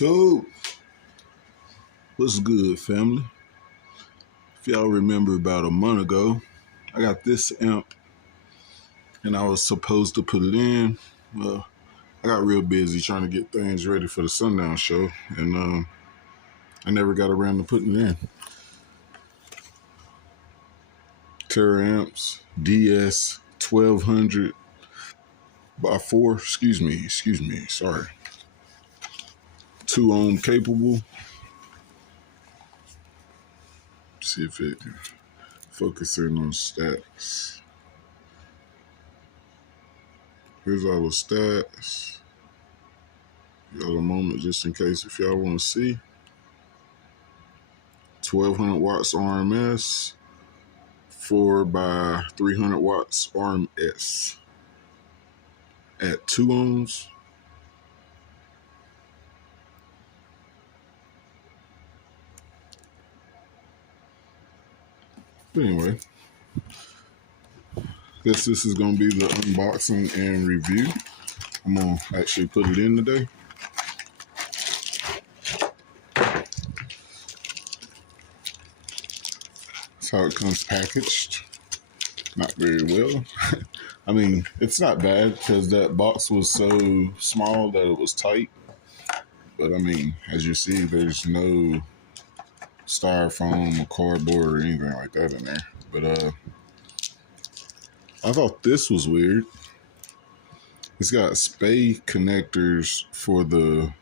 YouTube, what's good, family? If y'all remember about a month ago, I got this amp and I was supposed to put it in. Well, I got real busy trying to get things ready for the sundown show, and I never got around to putting it in. Terra amps, DS1200x4, excuse me, sorry. 2-ohm capable. See if it can focus in on stats. Here's all the stats. Got a moment just in case if y'all want to see. 1200 watts RMS, 4 by 300 watts RMS at 2 ohms. But anyway, guess this is going to be the unboxing and review. I'm going to actually put it in today. That's how it comes packaged. Not very well. I mean, it's not bad because that box was so small that it was tight. But I mean, as you see, there's no styrofoam or cardboard or anything like that in there. But I thought this was weird. It's got spay connectors for the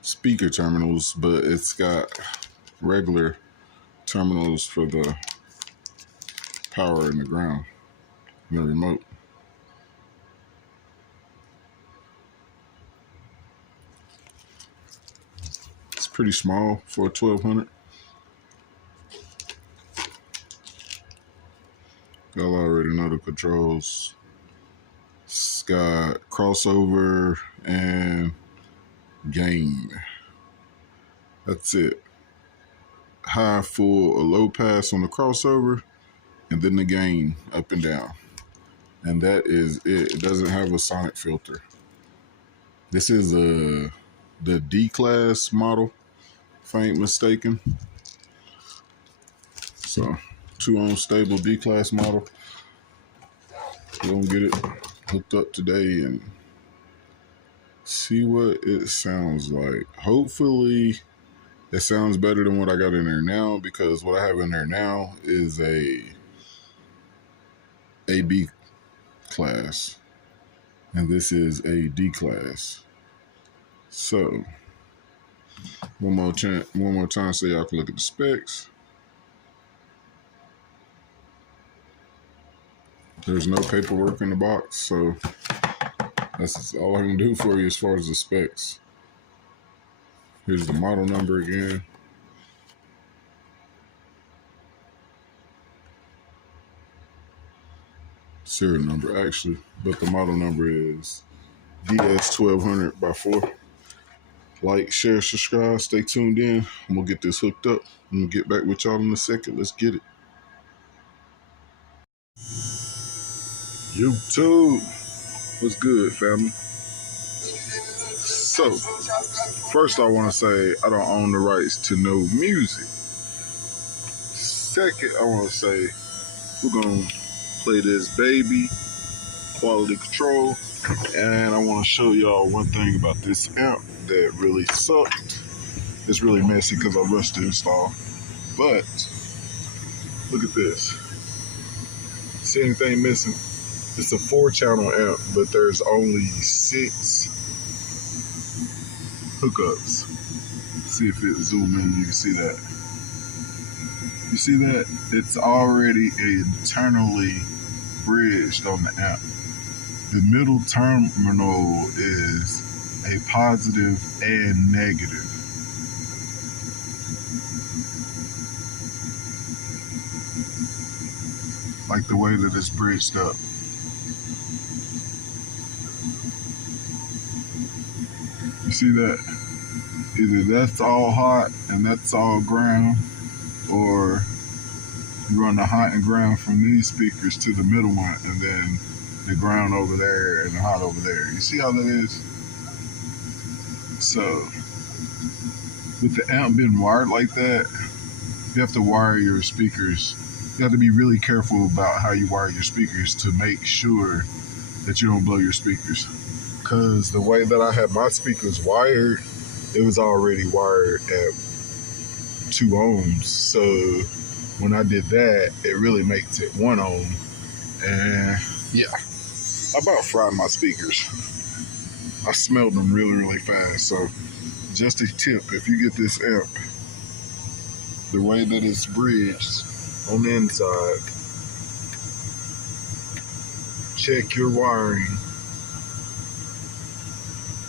speaker terminals, but it's got regular terminals for the power and the ground and the remote. It's pretty small for a 1200. Y'all already know the controls. It's got crossover and gain. That's it. High, full, or low pass on the crossover, and then the gain up and down. And that is it. It doesn't have a sonic filter. This is the D-class model, if I ain't mistaken. So 2-ohm stable D-class model. We're gonna get it hooked up today and see what it sounds like. Hopefully it sounds better than what I got in there now, because what I have in there now is a B class, and this is a D class. So one more time so y'all can look at the specs. There's no paperwork in the box, so that's all I can do for you as far as the specs. Here's the model number again. Serial number, actually, but the model number is DS1200x4. Like, share, subscribe, stay tuned in. I'm gonna get this hooked up. I'm gonna get back with y'all in a second. Let's get it. YouTube, what's good, family? So, first I want to say I don't own the rights to no music. Second, I want to say we're going to play this baby, quality control, and I want to show y'all one thing about this amp that really sucked. It's really messy because I rushed the install, but Look at this. See anything missing? It's a 4-channel amp, but there's only 6 hookups. See if it zoom in, you can see that. You see that? It's already internally bridged on the amp. The middle terminal is a positive and negative. Like the way that it's bridged up. You see that? Either that's all hot and that's all ground, or you run the hot and ground from these speakers to the middle one, and then the ground over there and the hot over there. You see how that is? So, with the amp being wired like that, you have to wire your speakers. You have to be really careful about how you wire your speakers to make sure that you don't blow your speakers. Because the way that I had my speakers wired, it was already wired at 2 ohms. So when I did that, it really makes it 1 ohm. And yeah, I about fried my speakers. I smelled them really, really fast. So just a tip, if you get this amp, the way that it's bridged on the inside, check your wiring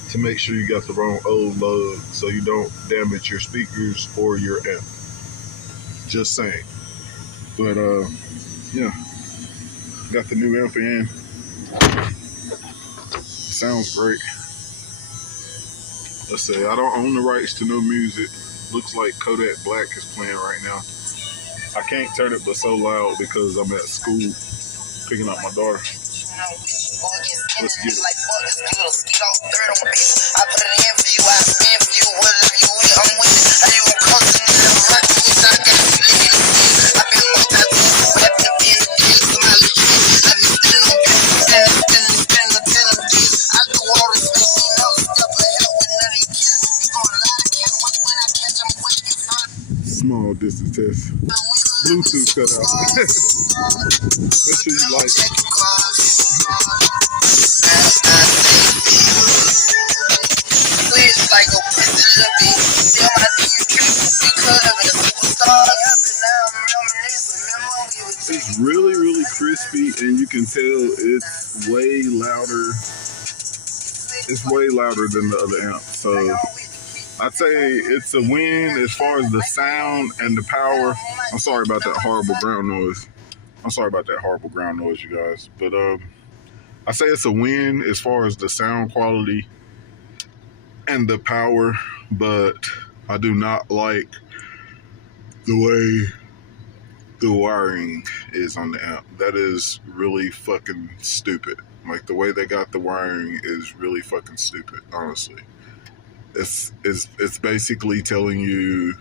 to make sure you got the wrong old load so you don't damage your speakers or your amp. Just saying. But yeah, got the new amp in. Sounds great. Let's say I don't own the rights to no music. Looks like Kodak Black is playing right now. I can't turn it but so loud because I'm at school picking up my daughter. Let's get it. Small distance test. Bluetooth cut out. Make sure you like it. It's really, really crispy, and you can tell it's way louder. It's way louder than the other amp. So I'd say it's a win as far as the sound and the power. I'm sorry about that horrible ground noise. You guys. But I say it's a win as far as the sound quality and the power, but I do not like the way the wiring is on the amp. That is really fucking stupid. Like, the way they got the wiring is really fucking stupid, honestly. It's basically telling you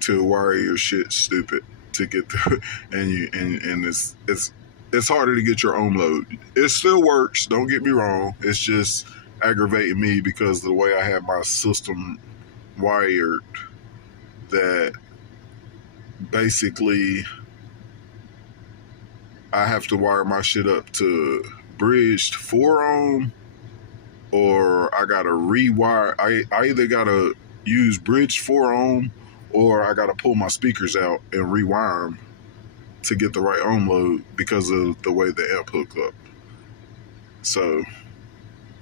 to wire your shit stupid to get the and it's harder to get your own load. It still works, don't get me wrong. It's just aggravating me because of the way I have my system wired, that basically I have to wire my shit up to bridged 4 ohm, or I gotta rewire. I either gotta use bridged 4 ohm, or I gotta pull my speakers out and rewire them to get the right ohm load because of the way the amp hook up. So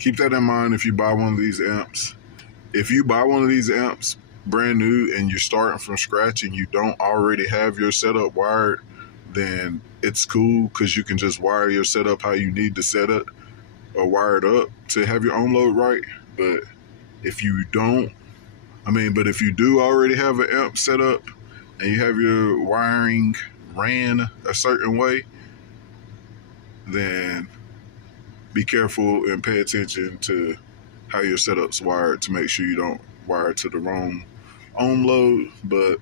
keep that in mind if you buy one of these amps. If you buy one of these amps brand new and you're starting from scratch and you don't already have your setup wired, then it's cool because you can just wire your setup how you need to set it or wire it up to have your own load right. But if you don't, but if you do already have an amp set up and you have your wiring ran a certain way, then be careful and pay attention to how your setup's wired to make sure you don't wire to the wrong ohm load. But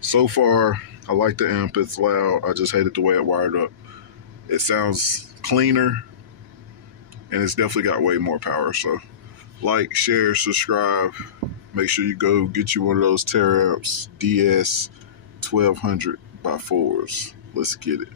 so far, I like the amp. It's loud. I just hated the way it wired up. It sounds cleaner, and it's definitely got way more power. So like, share, subscribe. Make sure you go get you one of those Teramps DS1200 by 4s. Let's get it.